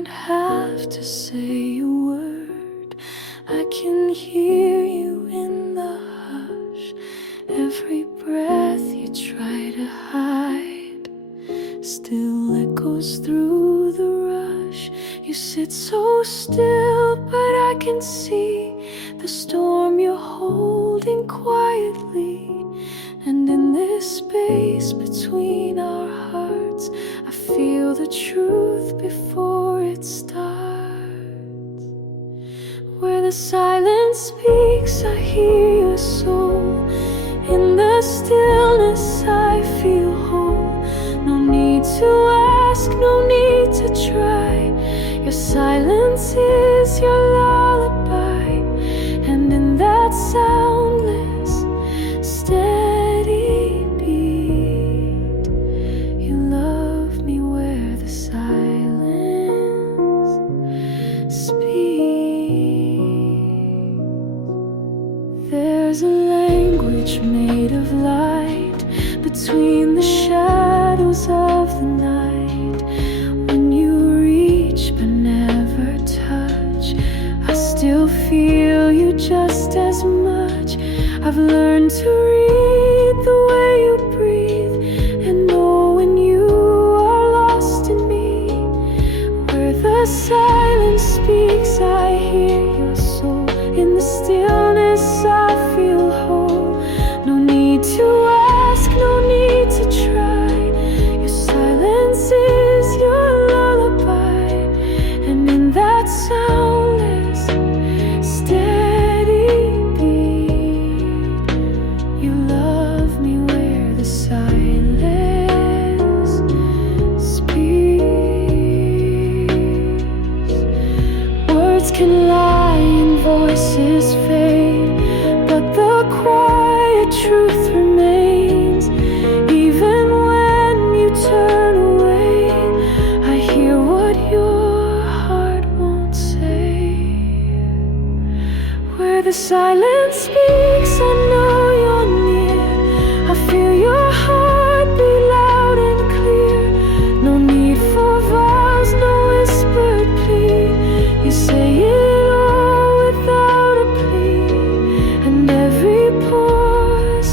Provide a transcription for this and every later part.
don't have to say a word. I can hear you in the hush. Every breath you try to hide still echoes through the rush. You sit so still, but I can see the storm you're holding quietly. And in this space between our hearts, I feel the truth before it starts. Where the silence speaks, I hear your soul. In the stillness, I feel whole. No need to ask, no need to try. Your silence is your lullaby. And in that soundless, steady beat, you love me where the silence speaks. There's a language made of light between the shadows of the night. When you reach but never touch, I still feel you just as much. I've learned to read the way you breathe and know when you are lost in me. Where the silence speaks, I hear your soul. In the stillness, I feel whole. No need to ask, no need to try. Your silence is your lullaby. And in that soundless, steady beat, you love me where the silence speaks. Words can lie and voices fade, but the quiet truth remains. Even when you turn away, I hear what your heart won't say. Where the silence speaks, I know you're near. I feel your heart beat loud and clear. No need for vows, no whispered plea. You say it all without a plea. And every pause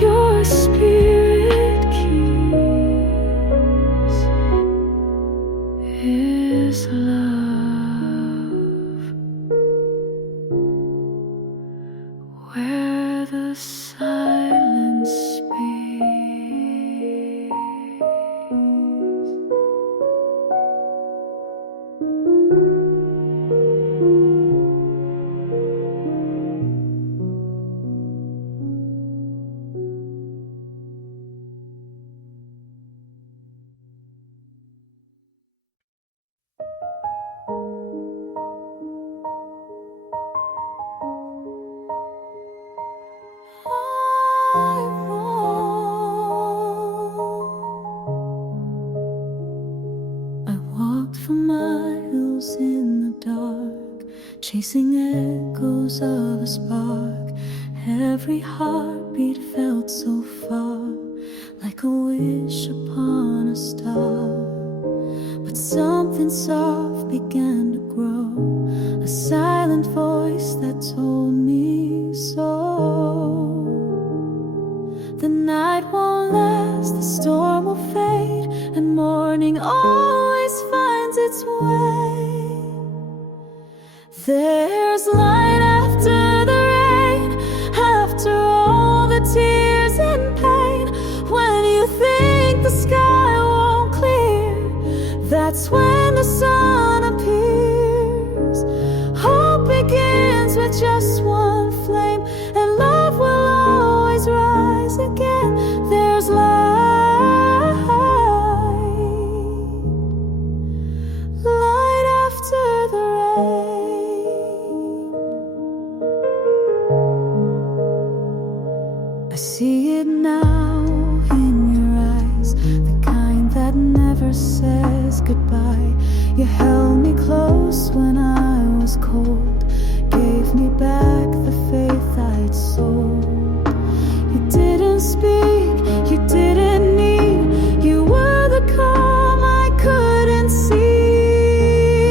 your spirit keeps is love. Where the silence speaks. I walked for miles in the dark, chasing echoes of a spark. Every heartbeat felt so far, like a wish upon a star. But something soft began to grow, a silent voice that told me so. The night won't last, the storm will fade, and morning always finds its way. There's light after the rain, after all the tears and pain. When you think the sky won't clear, that's when the sun appears. Hope begins with just one flame, and love will always rise again. There's light after the rain. I see it now in your eyes, the kind that never says goodbye. You held me close when I was cold, gave me back the faith I'd sold. You didn't speak, you didn't need, you were the calm I couldn't see.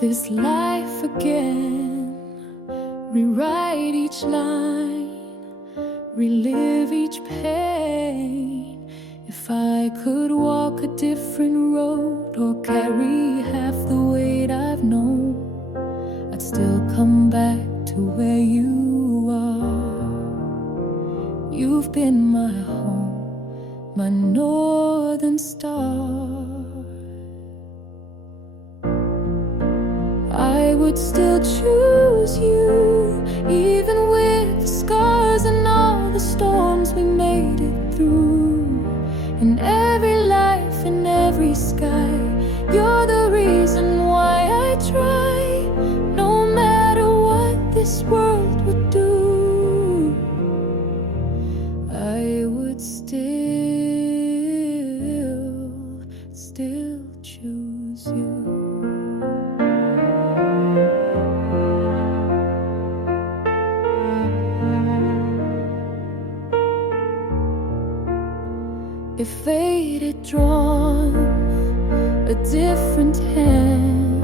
this life again, rewrite each line, relive each pain. If I could walk a different road or carry half the weight I've known, I'd still come back to where you are. You've been my home, my northern star. I would still choose you, even with the scars and all the storms we made it through. In every life, in every sky, you're the reason why I try. No matter what this world would do, I would still choose you. If fate had drawn a different hand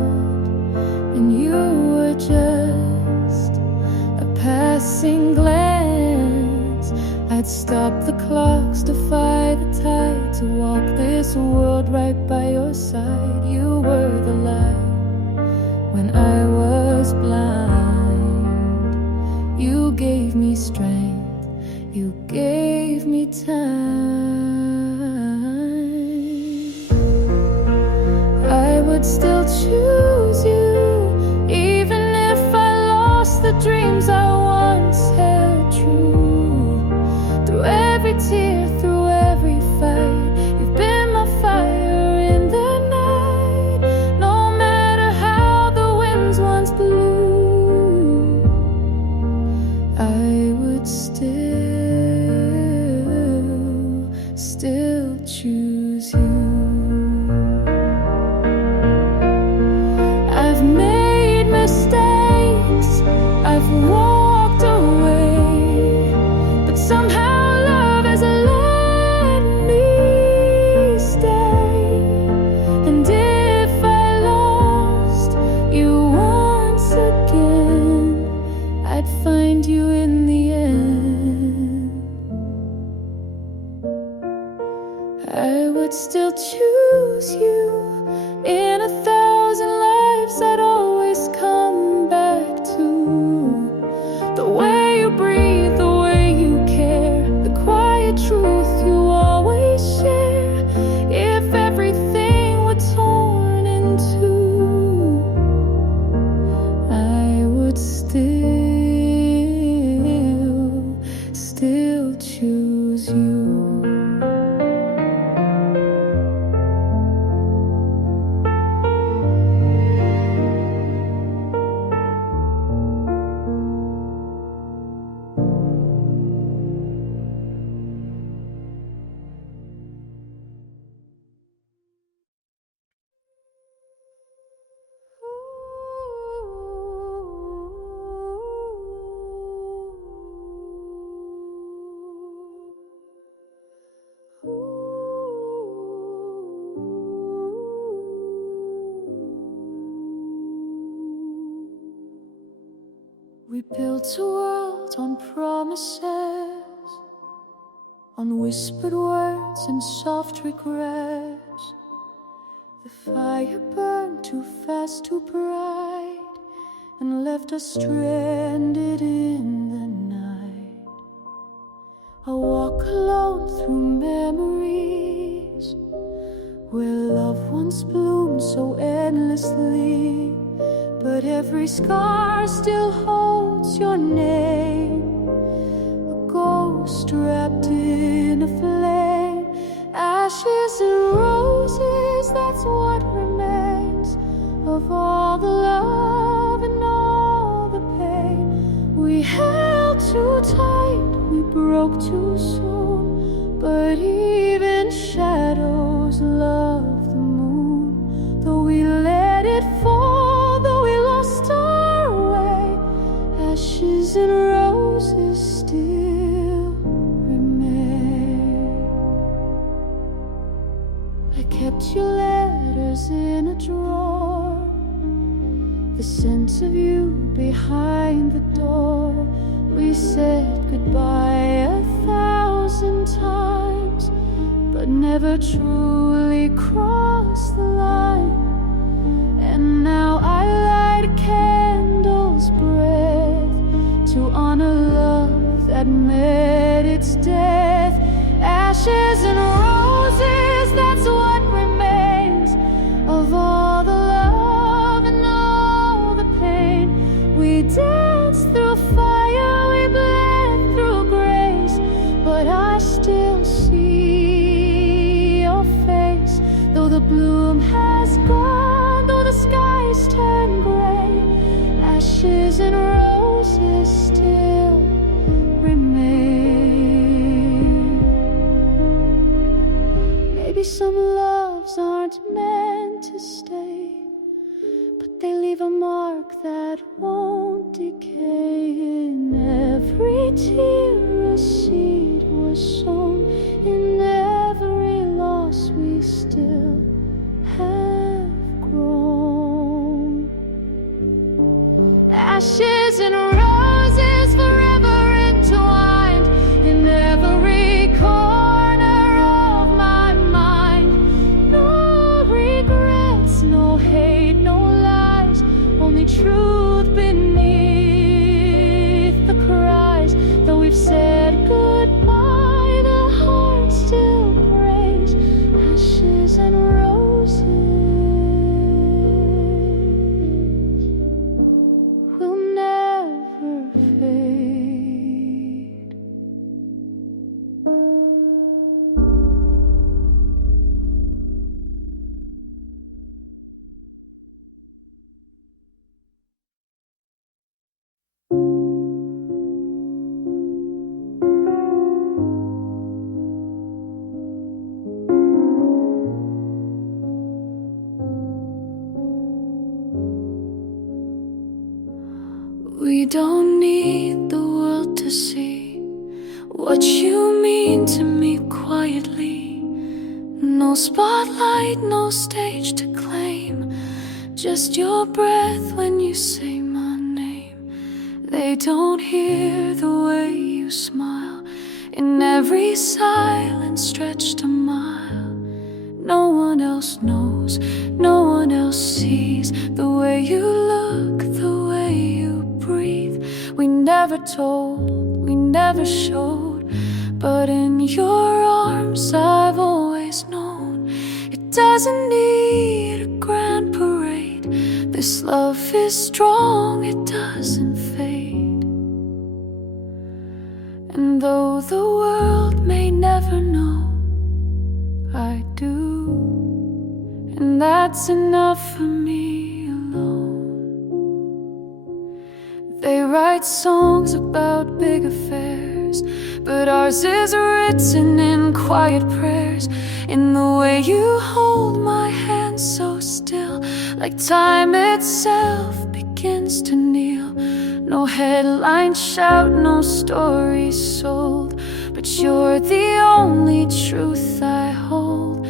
and you were just a passing glance, I'd stop the clocks, defy the tide, to walk this world right by your side. You were the light when I was blind. You gave me strength, you gave me time. I would still choose you, even if I lost the dreams I once held true. Through every tear, through every fight, you've been my fire in the night. No matter how the winds once blew, I would still choose you. I've made mistakes, I've walked away, but somehow love has let me stay. And if I lost you once again, I'd find you in the end. I would still choose you. In 1,000 lives I'd always come back to the way you breathe, the way you care, the quiet truth you always share. If everything were torn in two, I would still choose you. We built a world on promises, on whispered words and soft regrets. The fire burned too fast, too bright, and left us stranded in the night. I walk alone through memories where loved ones bloom so endlessly, but every scar still holds your name. A ghost wrapped in a flame, ashes and roses, that's what remains of all the love and all the pain. We held too tight, we broke too soon, but even shadows love the moon. Though we let it fall, though we lost our way, ashes and roses still remain. I kept your letters in a drawer, the scent of you behind the door. We said goodbye 1,000 times, but never truly crossed the line. And now I light candles' breath to honor love that met its death. Ashes and roses, that's what remains of all the love and all the pain. We danced through fire, we bled through grace, but I still see your face. Though the bloom has gone, though the skies turn gray, ashes and roses still remain. Maybe some loves aren't meant to stay, but they leave a mark that won't decay. In every tear a seed was sown, in every loss we still have grown. Ashes and roses forever entwined in every corner of my mind. No regrets, no hate, no lies, only truth beneath the cries. Though we've said goodbye, the heart still prays. Ashes and roses will never fade. We don't need the world to see what you mean to me quietly. No spotlight, no stage to claim, just your breath when you say my name. They don't hear the way you smile, in every silence stretched a mile. No one else knows, no one else sees the way you look, the way you breathe. We never told, we never showed, but in your arms I've always known. It doesn't need a grand parade, this love is strong, it doesn't fade. And though the world may never know, I do, and that's enough for me alone. They write songs about big affairs, but ours is written in quiet prayers. In the way you hold my hand so still, like time itself begins to kneel. No headlines shout, no stories sold, but you're the only truth I hold.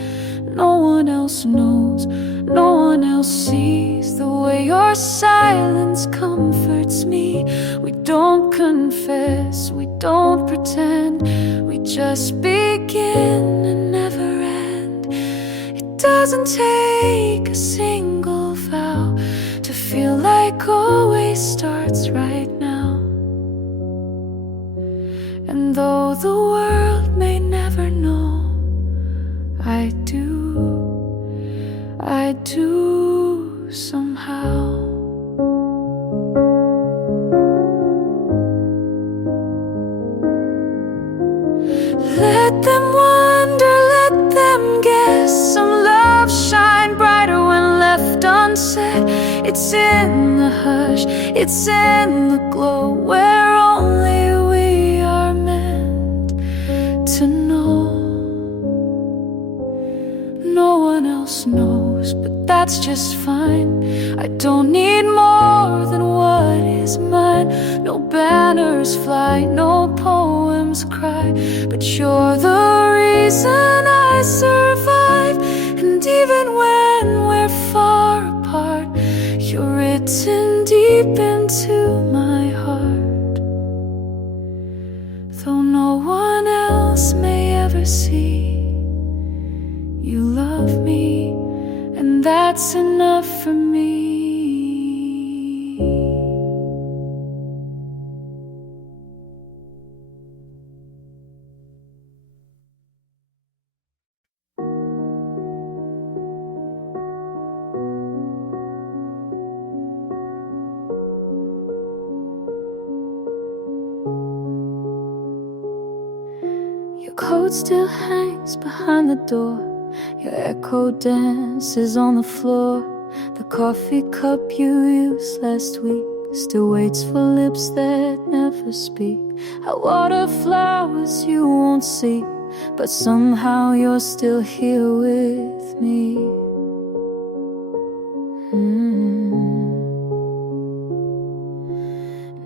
No one else knows, no one else sees the way your silence comforts me. We don't confess, we don't pretend, we just begin and never end. It doesn't take a single vow to feel like always starts right now. And though the world may never know, I do somehow. Let them wonder, let them guess. Some love shine brighter when left unsaid. It's in the hush, it's in the glow, where only we are meant to know. No one else knows, but that's just fine. I don't need more than what is mine. No banners fly, no poems cry, but you're the reason I survive. And even when we're far apart, you're written written deep into my heart. Though no one else may ever see, you love me, and that's enough for me. Your coat still hangs behind the door. Your echo dances on the floor. The coffee cup you used last week still waits for lips that never speak. I water flowers you won't see, but somehow you're still here with me.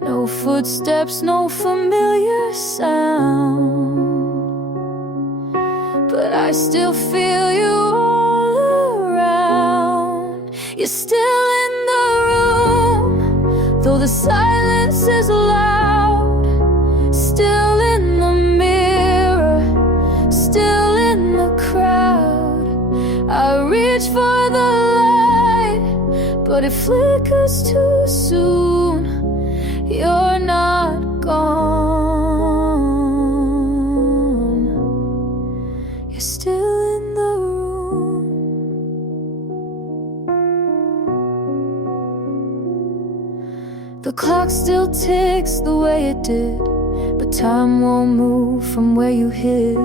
No footsteps, no familiar sound, but I still feel you all around. You're still in the room, though the silence is loud. Still in the mirror, still in the crowd. I reach for the light, but it flickers too soon. You're not gone. You're still in the room. The clock still ticks the way it did, but time won't move from where you hid.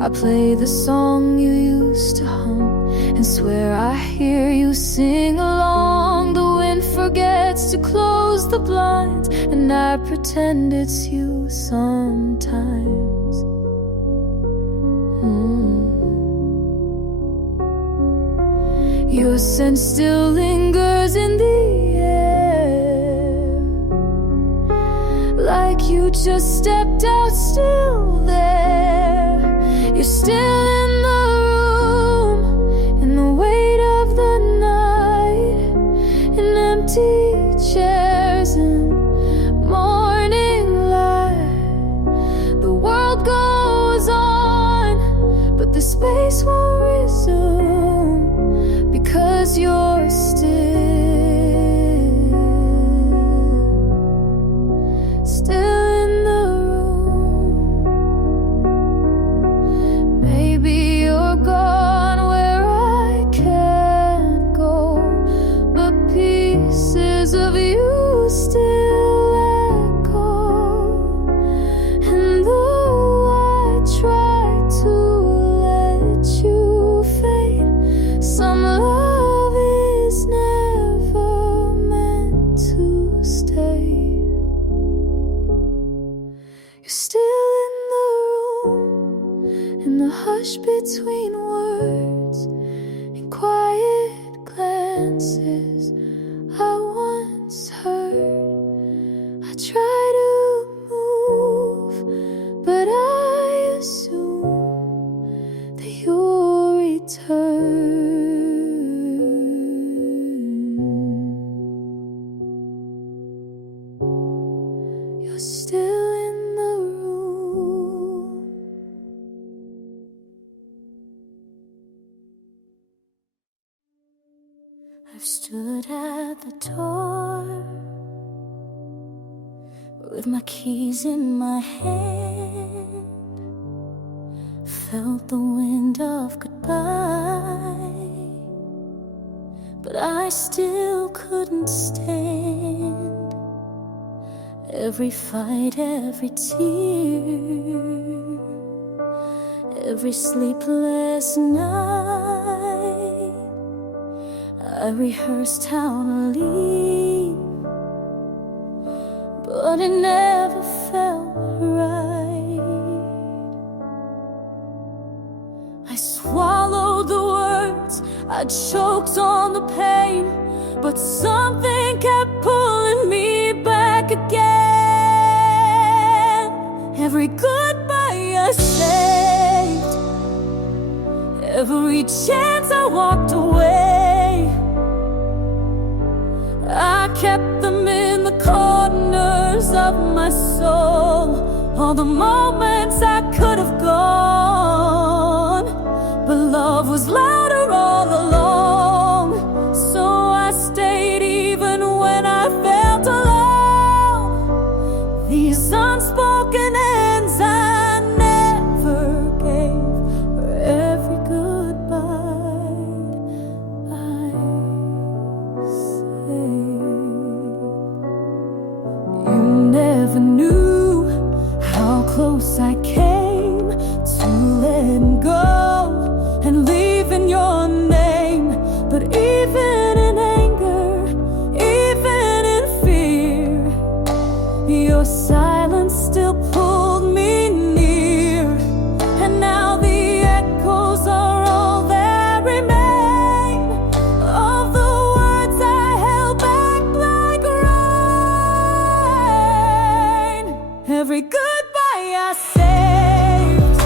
I play the song you used to hum and swear I hear you sing along. The wind forgets to close the blinds, and I pretend it's you sometimes. Your scent still lingers in the air, like you just stepped out, still there. You're still in the room, in the weight of the night, in empty chairs and morning light. The world goes on, but the space won't resume, because you're still in the room. Maybe you're gone where I can't go, but pieces of you still echo. And though I try to let you fade, some love is never meant to stay. You're still in the room, in the hush between words, in quiet glances I once heard. I try to move, but I assume that you'll return. You're still in the room. I've stood at the door with my keys in my hand, felt the wind of goodbye, but I still couldn't stand every fight, every tear, every sleepless night. I rehearsed how to leave, but it never felt right. I swallowed the words, I choked on the pain, but something kept pulling me back again. Every goodbye I saved, every chance I walked away, I kept them in the corners of my soul. All the moments I could have gone, but love was louder all along. So I stayed even when I felt alone. These unspoken ends I never gave, for every goodbye I say. You never knew how close I came to letting go and leaving your name. But even in anger, even in fear, your silence still pulled me near. And now the echoes are all that remain of the words I held back like rain. Every goodbye I saved,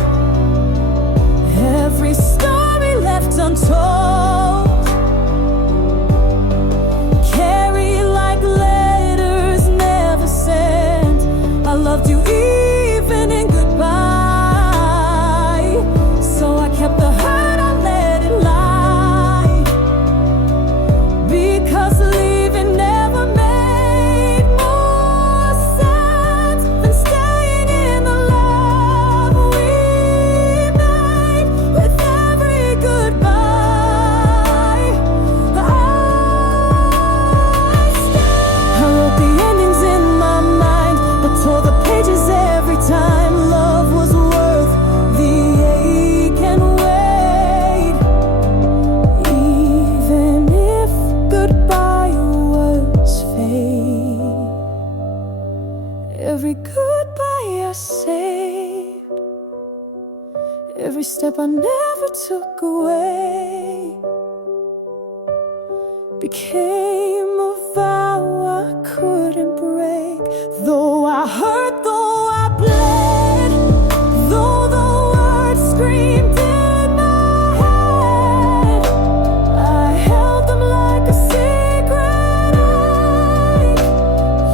every story left untold, carry like letters never sent. I loved you even in goodbye, so I kept the hurt, I let it lie, because leaving never made more sense than staying in the love we made. With every goodbye I stayed. I wrote the endings in my mind, but tore the pages every time. Love was worth the ache and wait, even if goodbye was fate. Every goodbye I saved, every step I never took away, became a vow I couldn't break. Though I hurt, though I bled, though the words screamed in my head, I held them like a secret ache.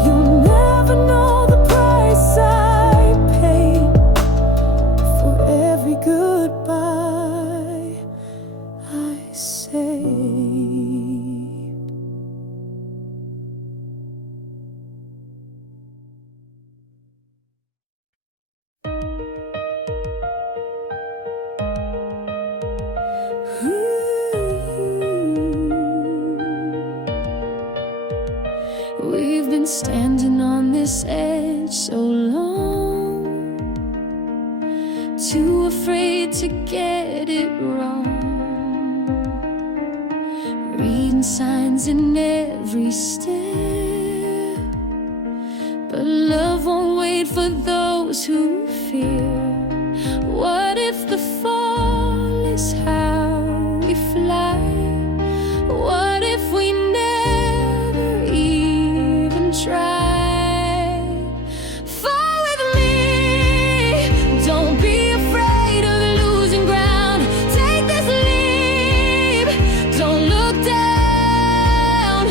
You'll never know the price I paid for every goodbye I saved. We've been standing on this edge so long, too afraid to get it wrong, reading signs in every step, but love won't wait for those who fear. What if the fall is how we fly? What if we never even try? Fall with me, don't be afraid of losing ground. Take this leap, don't look down.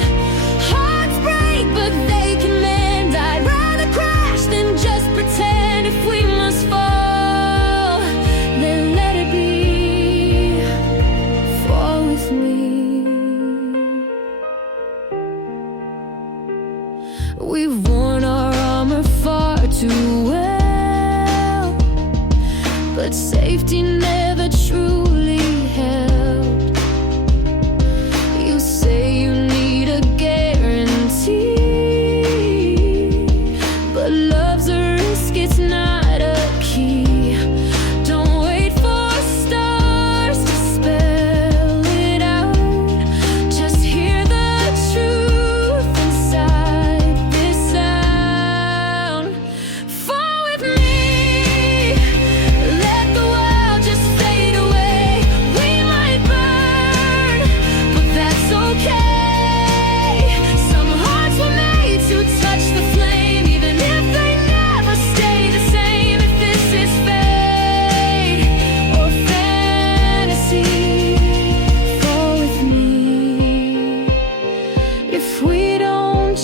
Hearts break, but they can mend. I'd rather crash than just pretend. If we must fall, then let it be. Fall with me. We've worn our armor far too well, but safety never truly helped. You say you need a guarantee, but love's a risk, it's not a key. Don't wait for stars to spell it out. Just hear the truth inside this sound. Fall with me, let the world just fade away. We might burn, but that's okay. Some hearts were made to touch the flame, even if they never stay the same. If this is fate or fantasy, fall with me. If we don't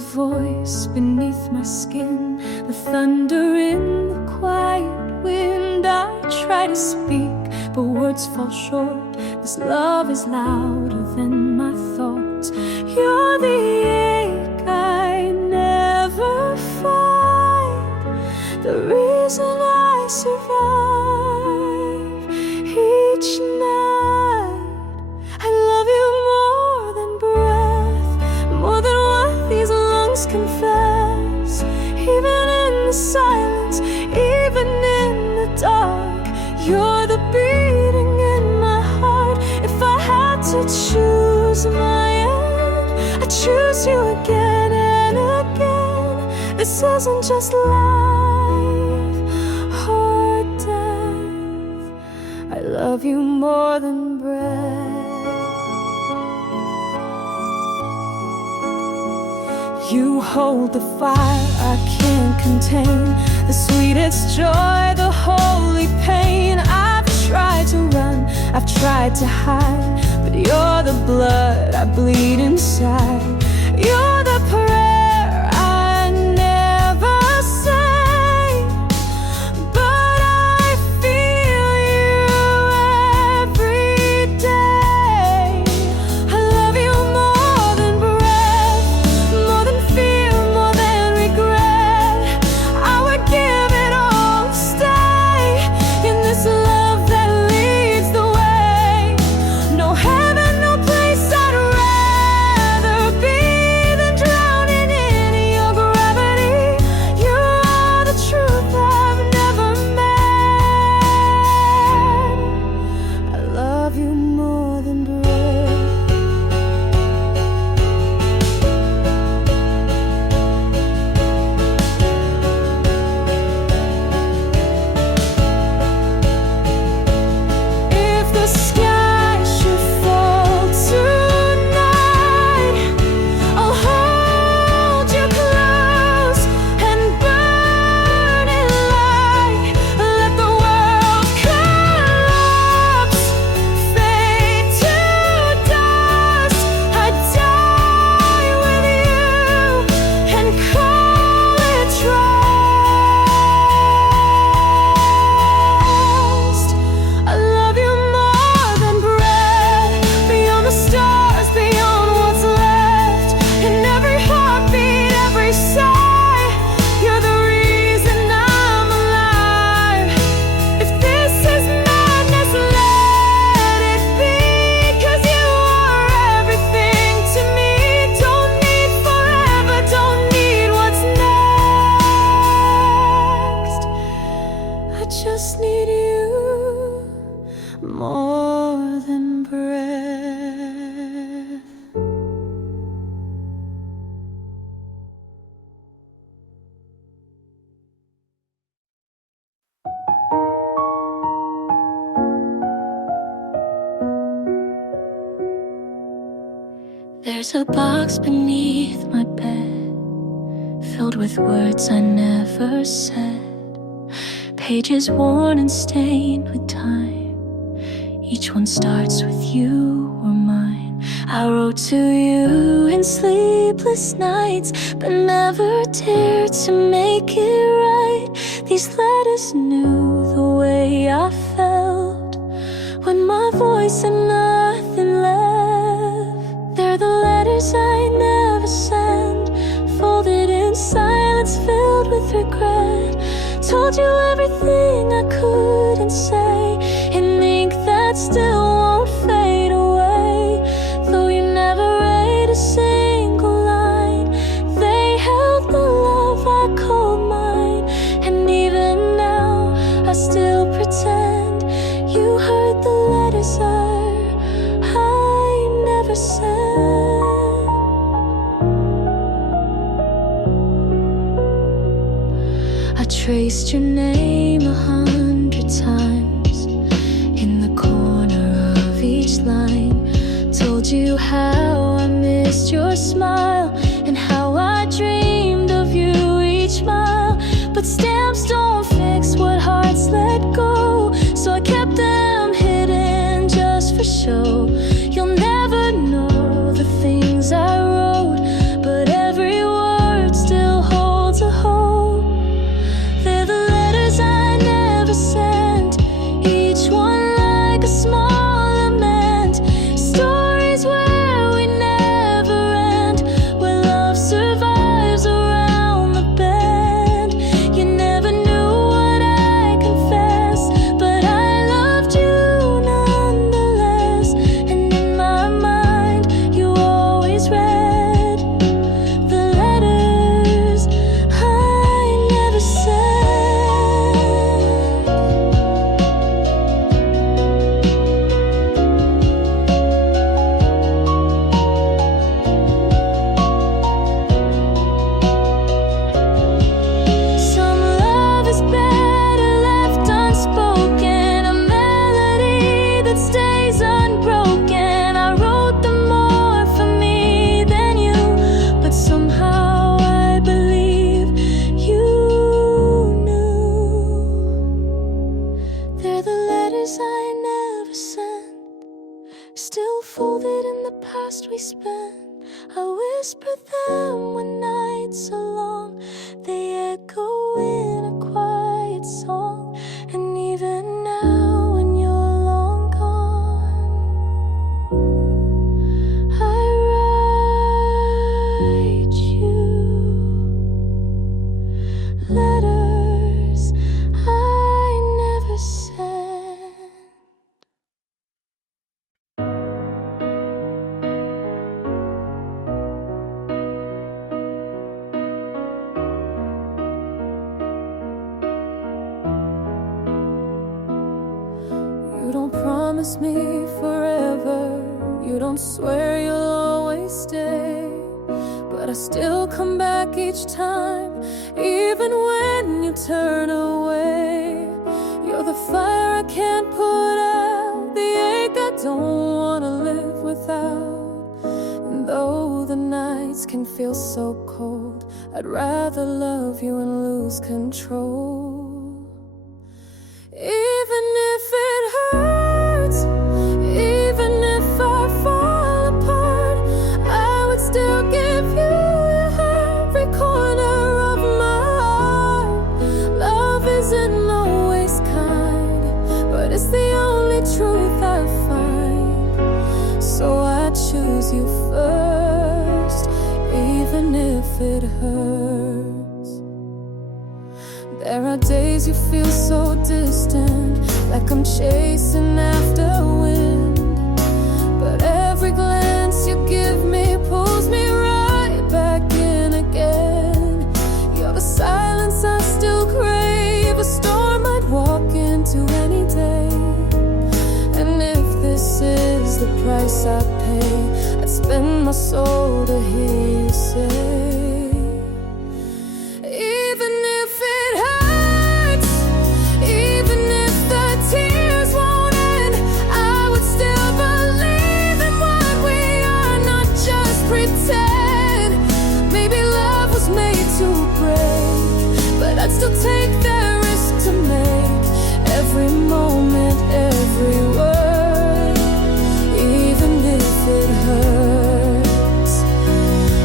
voice beneath my skin, the thunder in the quiet wind. I try to speak, but words fall short. This love is louder than my thoughts. You're the ache I never find, the reason I survive each night. I love you more than breath, more than what these lungs confess. Even in the silence, even in the dark, you're the beating in my heart. If I had to choose my end, I'd choose you again and again. This isn't just life or death. I love you more than breath. You hold the fire I can't contain, the sweetest joy, the holy pain. I've tried to run, I've tried to hide, but you're the blood I bleed inside. You're the prayer I never say, but I feel you every day. I love you more than breath, more than fear, more than regret. I would give it all to stay in this love that leads the way. No heaven, no place I'd rather be than drowning in your gravity. You are the truth I've never met. I love you more than breath. If the sky should fall tonight, I'll hold you close and burn it light. Let the world collapse, fade to dust. I'd die with you and call it trust. I love you more than breath, beyond the stars, beyond what's left. In every heartbeat, every sigh, you're the reason I'm alive. If this is madness, let it be, 'cause you are everything to me. Don't need forever, don't need what's next. I just need you more than breath. There's a box beneath my bed, filled with words I never said. Pages worn and stained with time, each one starts with you or mine. I wrote to you in sleepless nights, but never dared to make it right. These letters knew the way I felt when my voice had nothing left. They're the letters I never sent, folded in silence, filled with regret. Told you everything I couldn't say, in ink that still won't fade away. Though you never read a single line, they held the love I called mine. And even now I still pretend you heard the letters I never sent. I traced your name 100 times in the corner of each line. Told you how I missed your smile and how I dreamed of you each mile. But stamps don't fix what hearts let go, so I kept them hidden just for show. You'll never know the things I wrote, but every word spent. I whisper them when nights are long. They echo in a quiet song. And even now when you're long gone, I write you letters I never sent. You don't promise me forever, you don't swear you'll always stay, but I still come back each time, even when you turn away. You're the fire I can't put out, the ache I don't wanna live without. And though the nights can feel so cold, I'd rather love you and lose control. Even if it hurts, even if I fall apart, I would still give you every corner of my heart. Love isn't always kind, but it's the only truth I find. So I choose you first, even if it hurts. There are days you feel so distant, like I'm chasing after wind. But every glance you give me pulls me right back in again. You're the silence I still crave, a storm I'd walk into any day. And if this is the price I pay, I'd spend my soul to hear you say. I'd still take that risk to make every moment, every word, even if it hurts.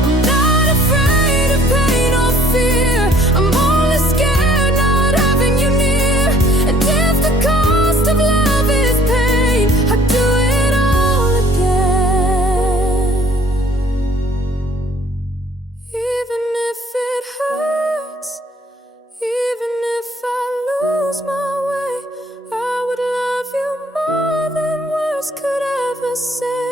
I'm not afraid of pain or fear, I'm only scared not having you near. And if the cost of love is pain, I'd do it all again. Even if it hurts, even if I lose my way, I would love you more than words could ever say.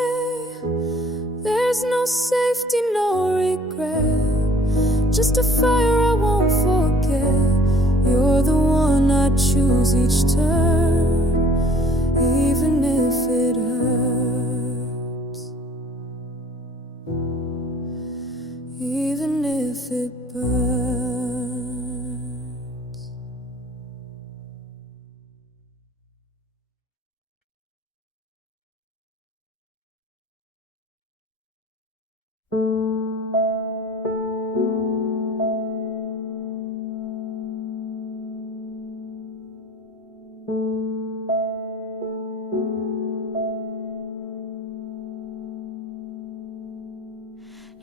There's no safety, no regret, just a fire I won't forget. You're the one I choose each turn, even if it hurts, even if it burns.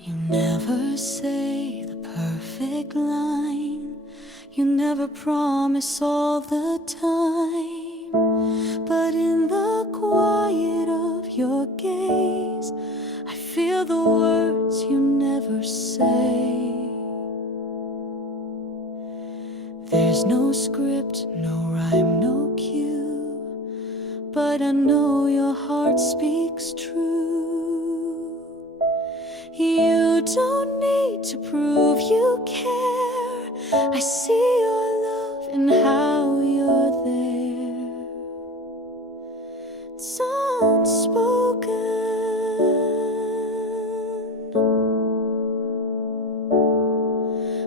You never say the perfect line, you never promise all the time, but in the quiet of your gaze, I feel the words you never say. There's no script, no rhyme, no cue, but I know your heart speaks true. You don't need to prove you care, I see your love in how you're there. It's unspoken,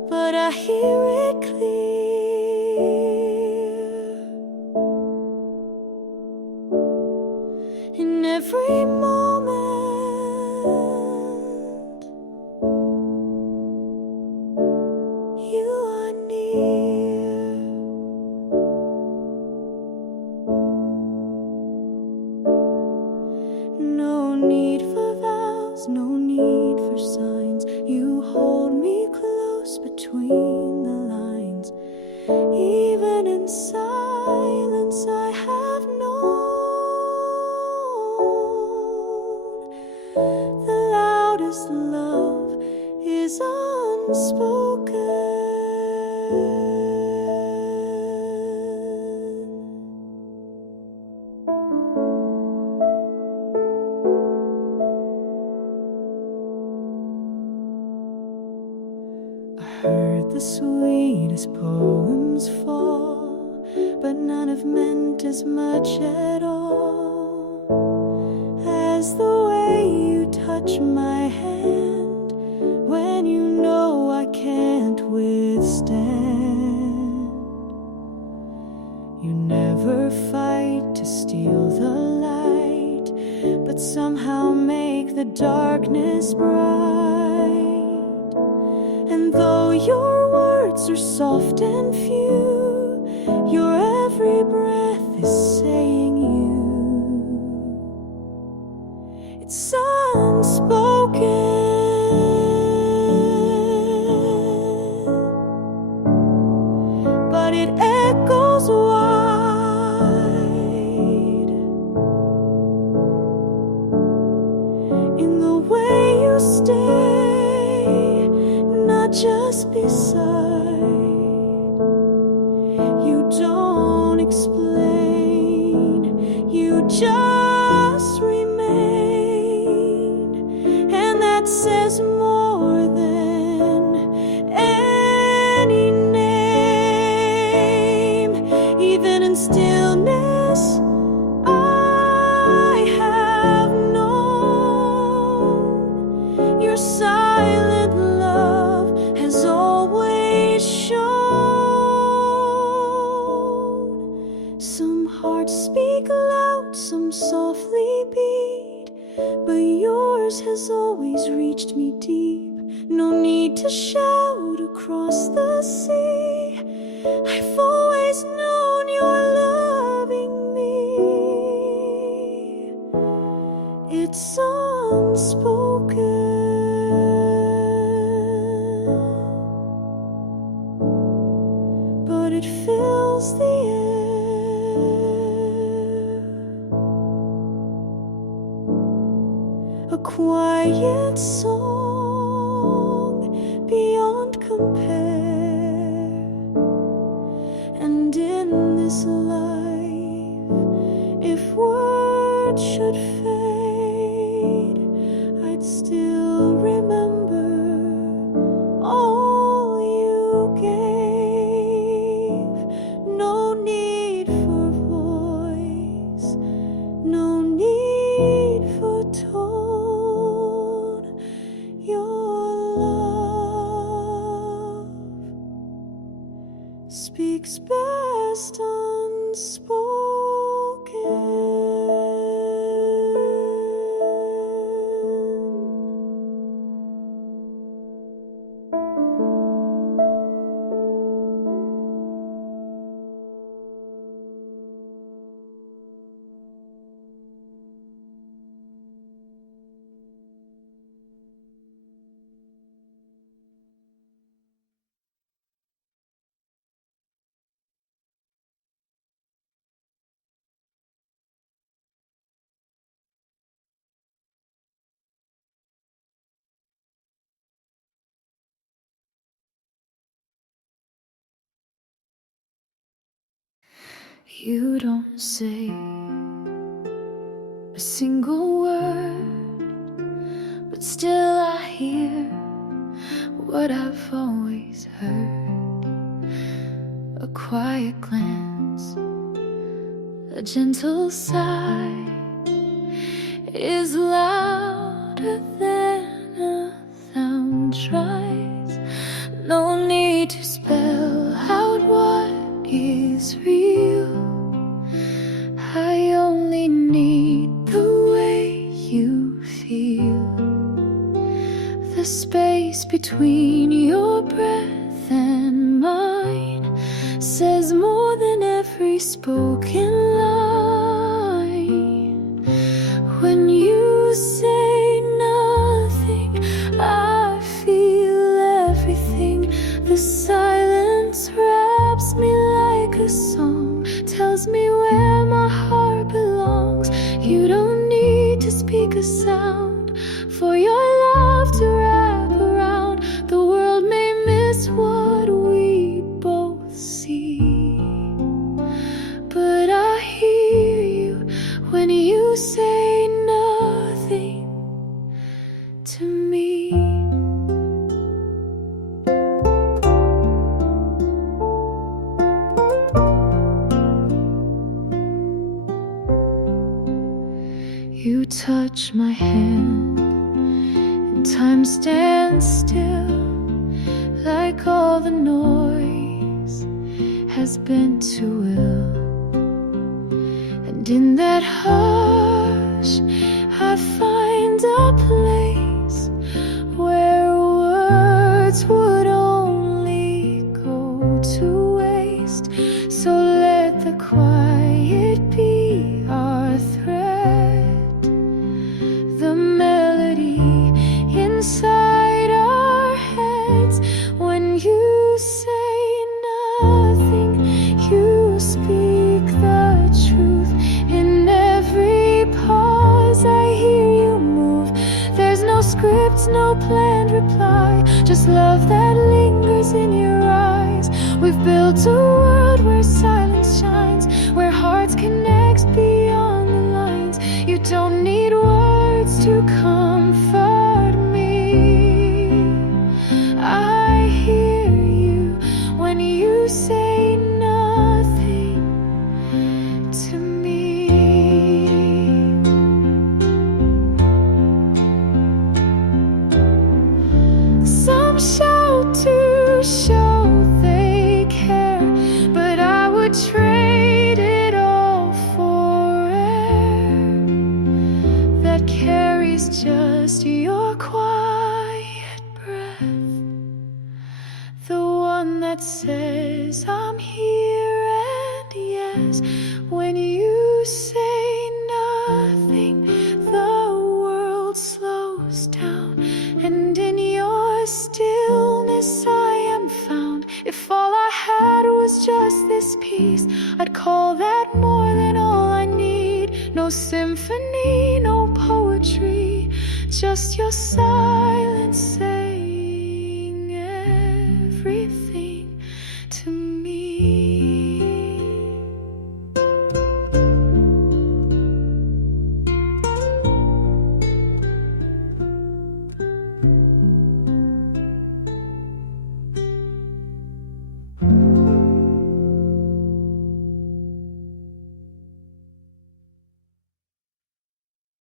but I hear it clear. In every moment you are near. Even in silence I have known the loudest love is unspoken. I heard the sweetest poems fall, but none have meant as much at all as the way you touch my hand when you know I can't withstand. You never fight to steal the light, but somehow make the darkness bright. And though your words are soft and few, your every breath is saying you. It's unspoken, but it echoes wide in the way you stay, not just beside. You don't explain, you just remain, and that says more than any name. Even in stillness I have known your silent love has always shown. Some hearts speak loud, some softly beat, but yours has always reached me deep. No need to shout across the sea, I've always known you're loving me. It's unspoken, but it fills the air. A quiet song beyond compare. And in this life, if words should fade, I'd still remember all you gave. No need for voice, no need for tone. Your love speaks best You don't say a single word, but still I hear what I've always heard. A quiet glance, a gentle sigh is louder than 1,000 tries. No need to spell out what is real. I only need the way you feel. The space between your breath and mine says more than every spoken line. When you say nothing, I feel everything. The silence wraps me like a song, tells me where my heart belongs. You don't need to speak a sound for your love to wrap around. The world may miss what we both see, but I hear you when you say nothing to me. You touch my hand and time stands still, like all the noise has been to will. And in that hush I find a place where words would only go to waste. So let the quiet be our thread, the melody inside our heads. When you say nothing, you speak the truth. In every pause I hear you move. There's no script, no planned reply, just love that lingers in your eyes. We've built a world where silence shines, where hearts connect beyond the lines. You don't need words to comfort me. I hear you when you say nothing to me. Some shout to show they care, but I would trade it all for air that carries just your quiet breath, the one that says I'm here. And yes, when you say nothing, the world slows down, and in your stillness I am found. If all I had was just this peace, I'd call that more than all I need. No symphony, no poetry, just your silence say